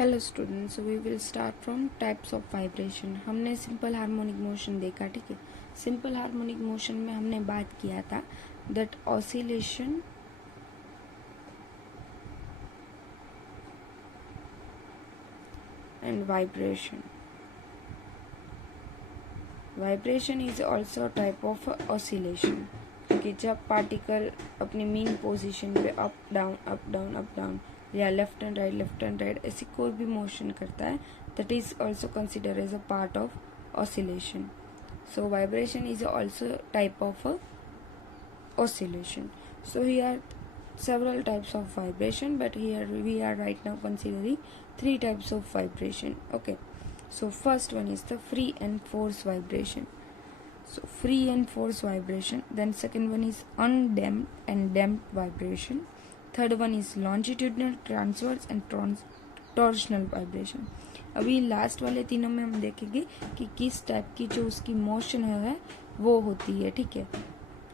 Hello students, we will start from types of vibration. हमने simple harmonic motion देखा, ठीक है। सिंपल हार्मोनिक मोशन में हमने बात किया था that oscillation and vibration. Vibration is also type of oscillation, क्योंकि जब पार्टिकल अपनी मीन पोजीशन पे up down up down up down या लेफ्ट एंड राइट ऐसी कोई भी मोशन करता है, that is also consider as a part of oscillation. So vibration is also type of a oscillation. So here several types of vibration, but here we are right now considering three types of vibration. Okay, so first one is the free and force vibration. So free and force vibration. Then second one is undamped and damped vibration. Third one is longitudinal, transverse and torsional vibration. अभी last वाले तीनों में हम देखेंगे कि किस type की जो उसकी मोशन है वो होती है, ठीक है।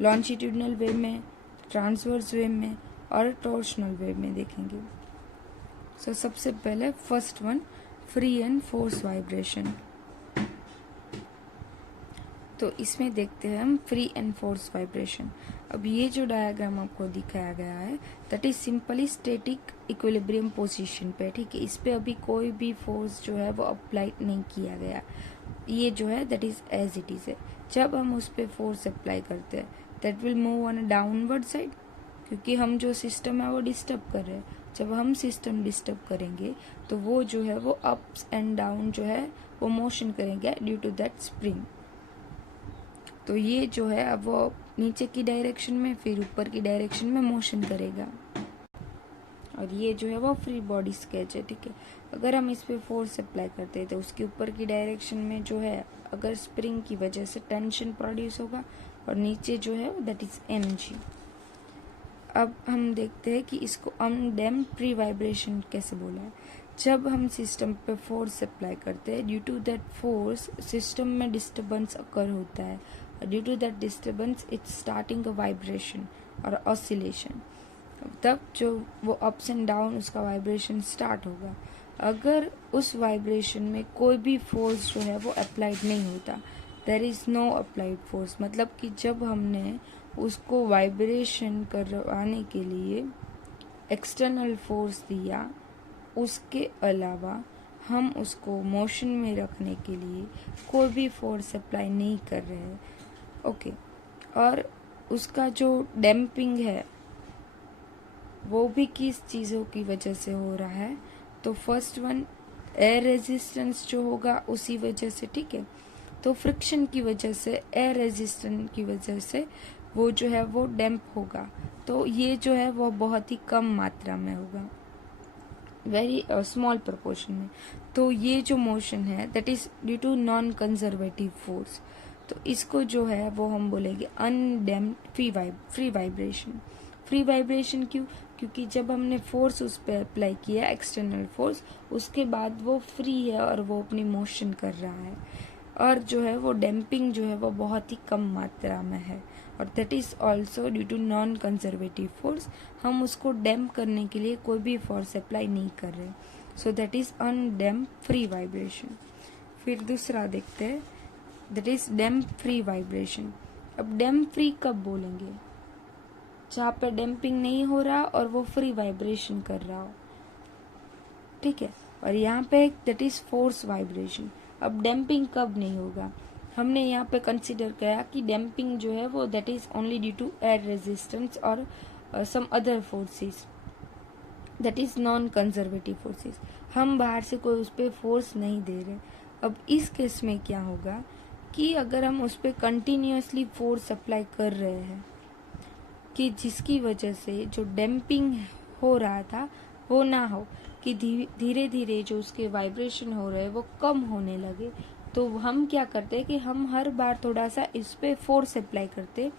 लॉन्जिट्यूडनल वेव में, ट्रांसवर्स वेव में और टॉर्शनल वेव में देखेंगे। सो सबसे पहले first one, free and force vibration. तो इसमें देखते हैं हम फ्री एंड फोर्स वाइब्रेशन। अब ये जो डायग्राम आपको दिखाया गया है that is simply static equilibrium position पे, ठीक है। इस पे अभी कोई भी फोर्स जो है वो अप्लाई नहीं किया गया। ये जो है that is as it is है। जब हम उस पे फोर्स अप्लाई करते हैं that will move on a downward side, क्योंकि हम जो सिस्टम है वो डिस्टर्ब कर रहे हैं। जब हम सिस्टम डिस्टर्ब करेंगे तो वो जो है वो अप्स एंड डाउन जो है वो मोशन करेंगे ड्यू टू दैट स्प्रिंग। तो ये जो है अब वो नीचे की डायरेक्शन में फिर ऊपर की डायरेक्शन में मोशन करेगा, और ये जो है वो फ्री बॉडी स्केच है, ठीक है। अगर हम इस पे फोर्स अप्लाई करते हैं तो उसके ऊपर की डायरेक्शन में जो है अगर स्प्रिंग की वजह से टेंशन प्रोड्यूस होगा, और नीचे जो है दैट इज mg। अब हम देखते हैं कि इसको अनडैम्प्ड फ्री वाइब्रेशन कैसे बोला है। जब हम सिस्टम पे फोर्स अप्लाई करते हैं, due to that force system में डिस्टर्बेंस अकर होता है। Due to that disturbance it's starting a vibration और ऑसिलेशन। तब जो वो अप्स एंड डाउन उसका वाइब्रेशन स्टार्ट होगा। अगर उस वाइब्रेशन में कोई भी फोर्स जो है वो अप्लाइड नहीं होता, there is no applied force, मतलब कि जब हमने उसको वाइब्रेशन करवाने के लिए एक्सटर्नल फोर्स दिया, उसके अलावा हम उसको मोशन में रखने के लिए कोई भी फोर्स अप्लाई नहीं कर रहे हैं, ओके। और उसका जो डैम्पिंग है वो भी किस चीज़ों की वजह से हो रहा है, तो फर्स्ट वन एयर रेजिस्टेंस जो होगा उसी वजह से, ठीक है। तो फ्रिक्शन की वजह से, एयर रेजिस्टेंस की वजह से वो जो है वो डैम्प होगा। तो ये जो है वो बहुत ही कम मात्रा में होगा, वेरी स्मॉल प्रोपोर्शन में। तो ये जो मोशन है that is due to non conservative force. तो इसको जो है वो हम बोलेंगे undamped free vibration. Free vibration क्यों? क्योंकि जब हमने फोर्स उस पर अप्लाई किया, एक्सटर्नल फोर्स, उसके बाद वो फ्री है और वो अपनी मोशन कर रहा है, और जो है वो डैम्पिंग जो है वो बहुत ही कम मात्रा में है, और that is also due to non conservative force. हम उसको डैम्प करने के लिए कोई भी फोर्स अप्लाई नहीं कर रहे, so that is undamped free vibration. फिर दूसरा देखते हैं, that is damp free vibration. अब डैम्प फ्री कब बोलेंगे? जहाँ पे डैम्पिंग नहीं हो रहा और वो फ्री वाइब्रेशन कर रहा हो, ठीक है। और यहाँ पे दैट इज फोर्स वाइब्रेशन। अब डैम्पिंग कब नहीं होगा? हमने यहाँ पे कंसिडर किया कि डैम्पिंग जो है वो that is only due to air resistance और some other forces, that is non conservative forces. हम बाहर से कोई उस पर फोर्स नहीं दे रहे। अब इस केस में क्या होगा कि अगर हम उस पर कंटिन्यूसली फोर्स अप्लाई कर रहे हैं कि जिसकी वजह से जो डैम्पिंग हो रहा था वो ना हो, कि धीरे धीरे जो उसके वाइब्रेशन हो रहे हैं वो कम होने लगे, तो हम क्या करते हैं कि हम हर बार थोड़ा सा इस पे फोर्स अप्लाई करते,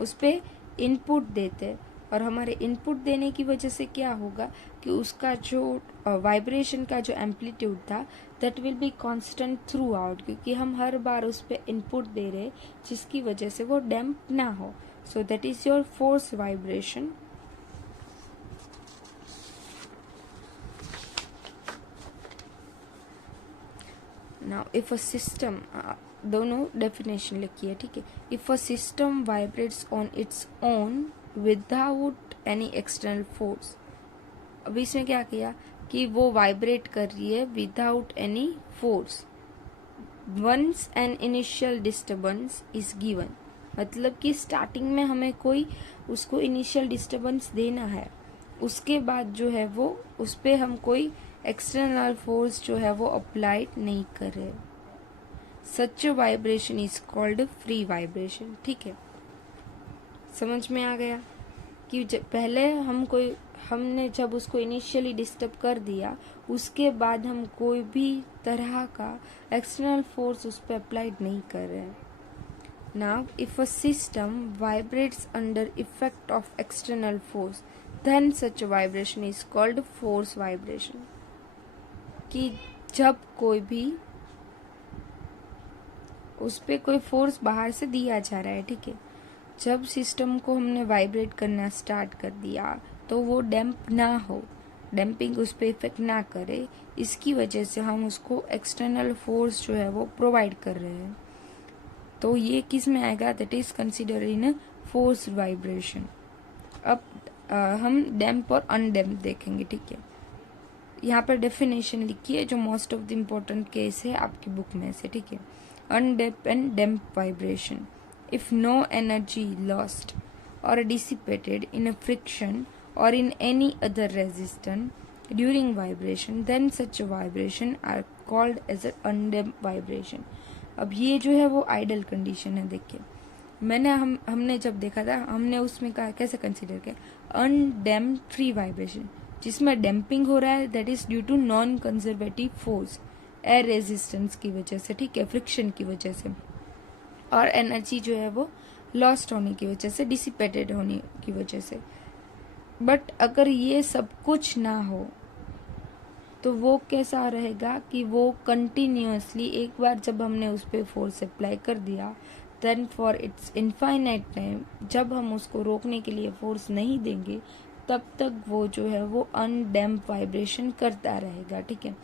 उस पे इनपुट देते, और हमारे इनपुट देने की वजह से क्या होगा कि उसका जो वाइब्रेशन का जो एम्पलीट्यूड था that will be constant through out, क्योंकि हम हर बार उस पे इनपुट दे रहे जिसकी वजह से वो डैम्प ना हो। So that is your force vibration. Now if a system, दोनों डेफिनेशन लिखी है, ठीक है। If a system vibrates on its own without any external force, अब इसमें क्या किया कि वो वाइब्रेट कर रही है without any force, once an initial disturbance is given, मतलब कि स्टार्टिंग में हमें कोई उसको इनिशियल डिस्टर्बेंस देना है, उसके बाद जो है वो उस पर हम कोई एक्सटर्नल फोर्स जो है वो अप्लाइड नहीं कर रहे, such vibration is called free vibration, ठीक है। समझ में आ गया कि पहले हमने जब उसको इनिशियली डिस्टर्ब कर दिया, उसके बाद हम कोई भी तरह का एक्सटर्नल फोर्स उस पर अप्लाइड नहीं कर रहे हैं। Now if a system vibrates under effect of external force then such vibration is called force vibration, कि जब कोई भी उस पर कोई फोर्स बाहर से दिया जा रहा है, ठीक है, जब सिस्टम को हमने वाइब्रेट करना स्टार्ट कर दिया तो वो डैम्प ना हो, डैम्पिंग उस पर इफेक्ट ना करे, इसकी वजह से हम उसको एक्सटर्नल फोर्स जो है वो प्रोवाइड कर रहे हैं, तो ये किस में आएगा, that is consider in force vibration. अब हम डैम्प और अनडैम्प देखेंगे, ठीक है। यहाँ पर डेफिनेशन लिखी है जो most of the important case है आपकी बुक में से, ठीक है। Undamp and damp vibration, if no energy lost or dissipated in a friction or in any other resistance during vibration, then such a vibration are called as an undamped vibration। अब ये जो है वो idol condition है। देखिए हमने जब देखा था, हमने उसमें कहा कैसे कंसिडर किया, अनडैम्प्ड फ्री वाइब्रेशन, जिसमें डैम्पिंग हो रहा है, that is due to non conservative force, air resistance की वजह से, ठीक है, फ्रिक्शन की वजह से, और एनर्जी जो है वो लॉस्ट होने की वजह से, डिसिपेटेड होने की वजह से। बट अगर ये सब कुछ ना हो तो वो कैसा रहेगा कि वो कंटिन्यूअसली, एक बार जब हमने उस पर फोर्स अप्लाई कर दिया, then for its infinite time, जब हम उसको रोकने के लिए फोर्स नहीं देंगे तब तक वो जो है वो अनडैम्प वाइब्रेशन करता रहेगा, ठीक है।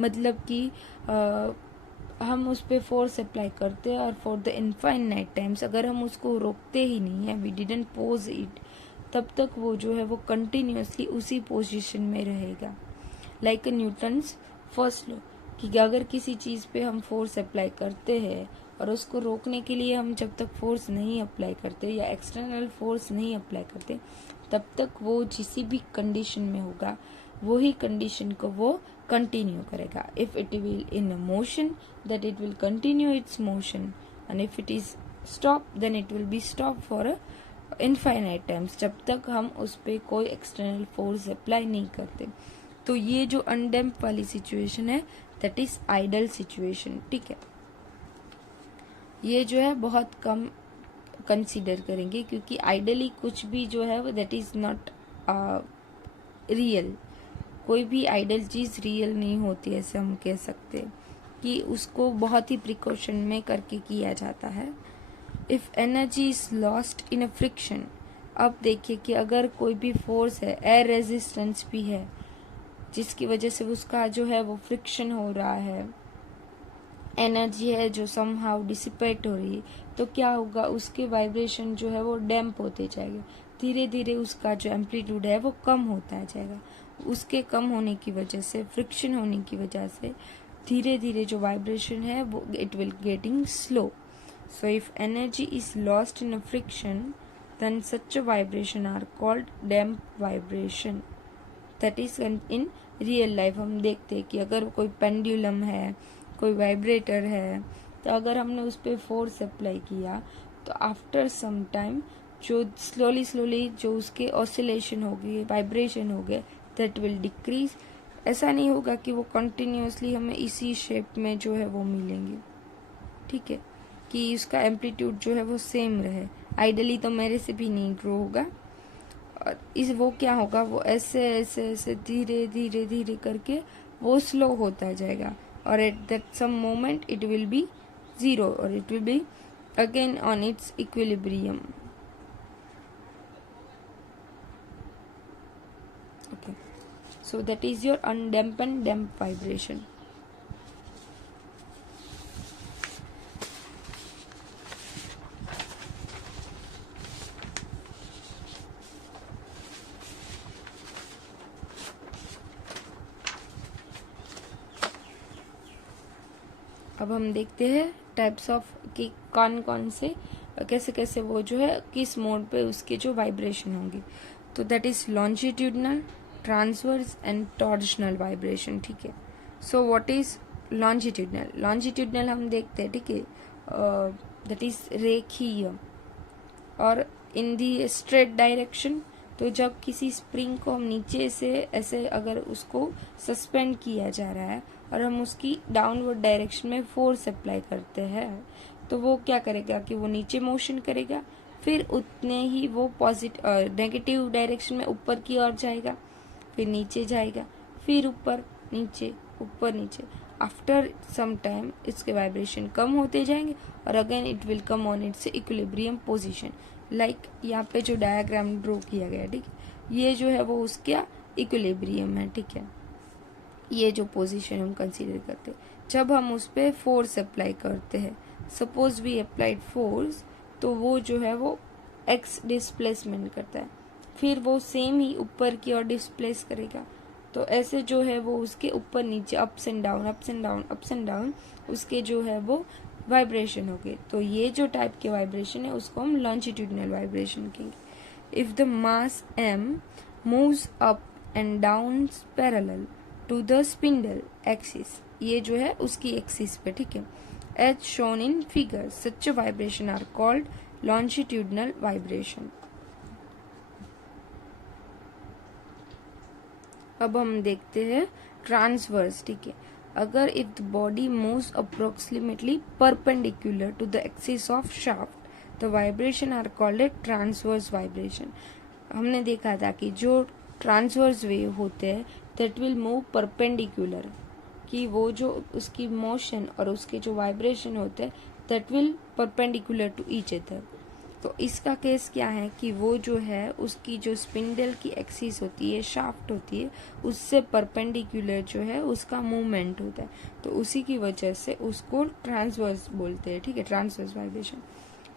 मतलब कि हम उस पर फोर्स अप्लाई करते हैं और फॉर द इनफाइनाइट टाइम्स अगर हम उसको रोकते ही नहीं है, वी डिडंट पोज इट, तब तक वो जो है वो कंटिन्यूअसली उसी पोजीशन में रहेगा। लाइक न्यूटन्स फर्स्ट लॉ, कि अगर किसी चीज़ पे हम फोर्स अप्लाई करते हैं और उसको रोकने के लिए हम जब तक फोर्स नहीं अप्लाई करते या एक्सटर्नल फोर्स नहीं अप्लाई करते, तब तक वो जिसी भी कंडीशन में होगा वही कंडीशन को वो कंटिन्यू करेगा। If it will in motion, that it will continue its motion, and if it is stop, then it will be stop for infinite times, जब तक हम उस पर कोई एक्सटर्नल फोर्स अप्लाई नहीं करते। तो ये जो अनडैम्प वाली सिचुएशन है, दैट इज आइडल सिचुएशन, ठीक है। ये जो है बहुत कम कंसीडर करेंगे, क्योंकि आइडली कुछ भी जो है वो दैट इज नॉट रियल, कोई भी आइडल चीज रियल नहीं होती, ऐसे हम कह सकते कि उसको बहुत ही प्रिकॉशन में करके किया जाता है। If energy is lost in a friction, अब देखिए कि अगर कोई भी फोर्स है, एयर रेजिस्टेंस भी है, जिसकी वजह से उसका जो है वो फ्रिक्शन हो रहा है, एनर्जी है जो समहाउ डिसिपेट हो रही है, तो क्या होगा, उसके वाइब्रेशन जो है वो डैम्प होते जाएगा, धीरे धीरे उसका जो एम्पलीट्यूड है वो कम होता जाएगा। उसके कम होने की वजह से, फ्रिक्शन होने की वजह से धीरे धीरे जो वाइब्रेशन है वो it will getting slow. So if energy is lost in a friction, then such a vibration are called damp vibration. That is in real life हम देखते हैं कि अगर कोई पेंडुलम है, कोई वाइब्रेटर है, तो अगर हमने उस पर फोर्स अप्लाई किया तो आफ्टर सम टाइम जो स्लोली जो उसके ऑसिलेशन हो गए, वाइब्रेशन हो गए, दैट विल डिक्रीज। ऐसा नहीं होगा कि वो कंटिन्यूअसली हमें इसी शेप में जो है वो मिलेंगे, ठीक है, कि उसका एम्पलीट्यूड जो है वो सेम रहे। आइडली तो मेरे से भी नहीं ग्रो होगा, और इस वो क्या होगा, वो ऐसे ऐसे ऐसे धीरे धीरे धीरे करके वो स्लो होता जाएगा, और at that some moment it will be zero, और it will be again on its equilibrium. Okay, so that is your undampened damp vibration. अब हम देखते हैं टाइप्स ऑफ कि कौन कौन से कैसे कैसे वो जो है किस मोड पे उसके जो वाइब्रेशन होंगे। तो that is longitudinal, transverse and torsional vibration, ठीक है। So what is longitudinal? Longitudinal हम देखते हैं, ठीक है, दैट इज रेखीय और इन दी स्ट्रेट डायरेक्शन। तो जब किसी स्प्रिंग को हम नीचे से ऐसे अगर उसको सस्पेंड किया जा रहा है और हम उसकी डाउनवर्ड डायरेक्शन में फोर्स अप्लाई करते हैं, तो वो क्या करेगा कि वो नीचे मोशन करेगा, फिर उतने ही वो नेगेटिव डायरेक्शन में ऊपर की ओर जाएगा, फिर नीचे जाएगा, फिर ऊपर नीचे। आफ्टर सम टाइम इसके वाइब्रेशन कम होते जाएंगे और again it will come on its equilibrium position. Like यहाँ पे जो डायग्राम ड्रॉ किया गया, ठीक है, ये जो है वो उसका इक्विलिब्रियम है, ठीक है। ये जो पोजीशन हम कंसीडर करते हैं जब हम उस पर फोर्स अप्लाई करते हैं, सपोज वी अप्लाइड फोर्स, तो वो जो है वो एक्स डिस्प्लेसमेंट करता है, फिर वो सेम ही ऊपर की ओर डिस्प्लेस करेगा। तो ऐसे जो है वो उसके ऊपर नीचे अप्स एंड डाउन उसके जो है वो वाइब्रेशन हो गए। तो ये जो टाइप के वाइब्रेशन है उसको हम लॉन्जिट्यूडनल वाइब्रेशन कहेंगे। If the mass m moves up and down parallel to the spindle axis, ये जो है उसकी एक्सिस पे, ठीक है, as shown in figure, such vibration are called longitudinal vibration. अब हम देखते हैं ट्रांसवर्स, ठीक है। अगर if the body moves approximately perpendicular to the axis of shaft, the vibration are called a transverse vibration. हमने देखा था कि जो ट्रांसवर्स वेव होते हैं दैट विल मूव परपेंडिकुलर, कि वो जो उसकी मोशन और उसके जो वाइब्रेशन होते हैं that will perpendicular to each other. तो इसका केस क्या है कि वो जो है उसकी जो स्पिंडल की एक्सिस होती है, शाफ्ट होती है, उससे परपेंडिकुलर जो है उसका मूवमेंट होता है, तो उसी की वजह से उसको ट्रांसवर्स बोलते हैं, ठीक है, ट्रांसवर्स वाइब्रेशन।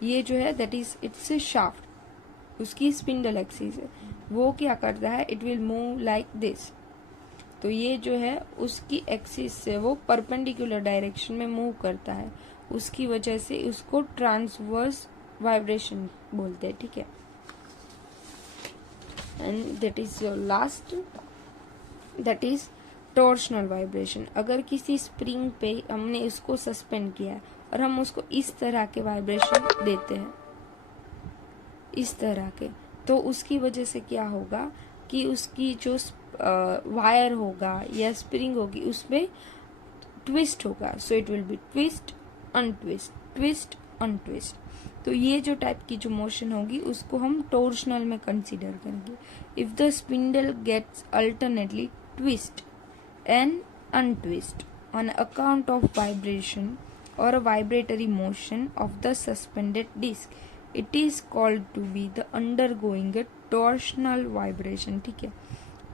ये जो है that is it's a shaft, उसकी स्पिंडल एक्सिस है, वो क्या करता है, it will move like this. तो ये जो है उसकी एक्सिस से वो परपेंडिकुलर डायरेक्शन में मूव करता है, उसकी वजह से उसको ट्रांसवर्स वाइब्रेशन बोलते हैं, ठीक है। And that is your last, that is torsional vibration. अगर किसी स्प्रिंग पे हमने उसको सस्पेंड किया है और हम उसको इस तरह के वाइब्रेशन देते हैं, इस तरह के, तो उसकी वजह से क्या होगा कि उसकी जो वायर होगा या स्प्रिंग होगी उसमें ट्विस्ट होगा। सो it will B twist untwist, twist untwist. तो ये जो टाइप की जो मोशन होगी उसको हम टॉर्शनल में कंसीडर करेंगे। If the spindle gets alternately twist and untwist on account of vibration और vibratory motion of the suspended disc, it is called to be the undergoing a torsional vibration, ठीक है।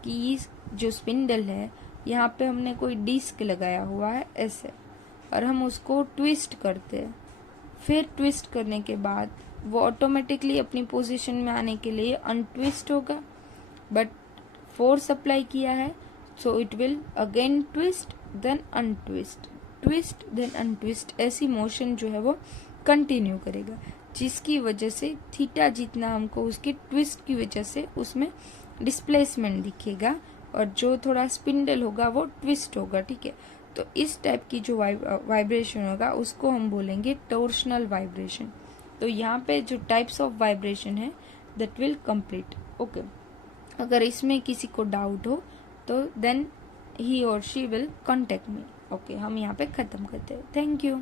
कि जो स्पिंडल है यहाँ पे हमने कोई डिस्क लगाया हुआ है ऐसे, और हम उसको ट्विस्ट करते हैं, फिर ट्विस्ट करने के बाद वो ऑटोमेटिकली अपनी पोजीशन में आने के लिए अनट्विस्ट होगा, बट फोर्स अप्लाई किया है so it will again twist then untwist, twist then untwist, ऐसी मोशन जो है वो कंटिन्यू करेगा, जिसकी वजह से थीटा जितना हमको उसके ट्विस्ट की वजह से उसमें डिस्प्लेसमेंट दिखेगा और जो थोड़ा स्पिंडल होगा वो ट्विस्ट होगा, ठीक है। तो इस टाइप की जो वाइब्रेशन होगा उसको हम बोलेंगे टॉर्शनल वाइब्रेशन। तो यहाँ पे जो टाइप्स ऑफ वाइब्रेशन है दैट विल कंप्लीट, ओके। अगर इसमें किसी को डाउट हो तो देन ही और she will contact me, okay. हम यहाँ पे खत्म करते हैं, थैंक यू।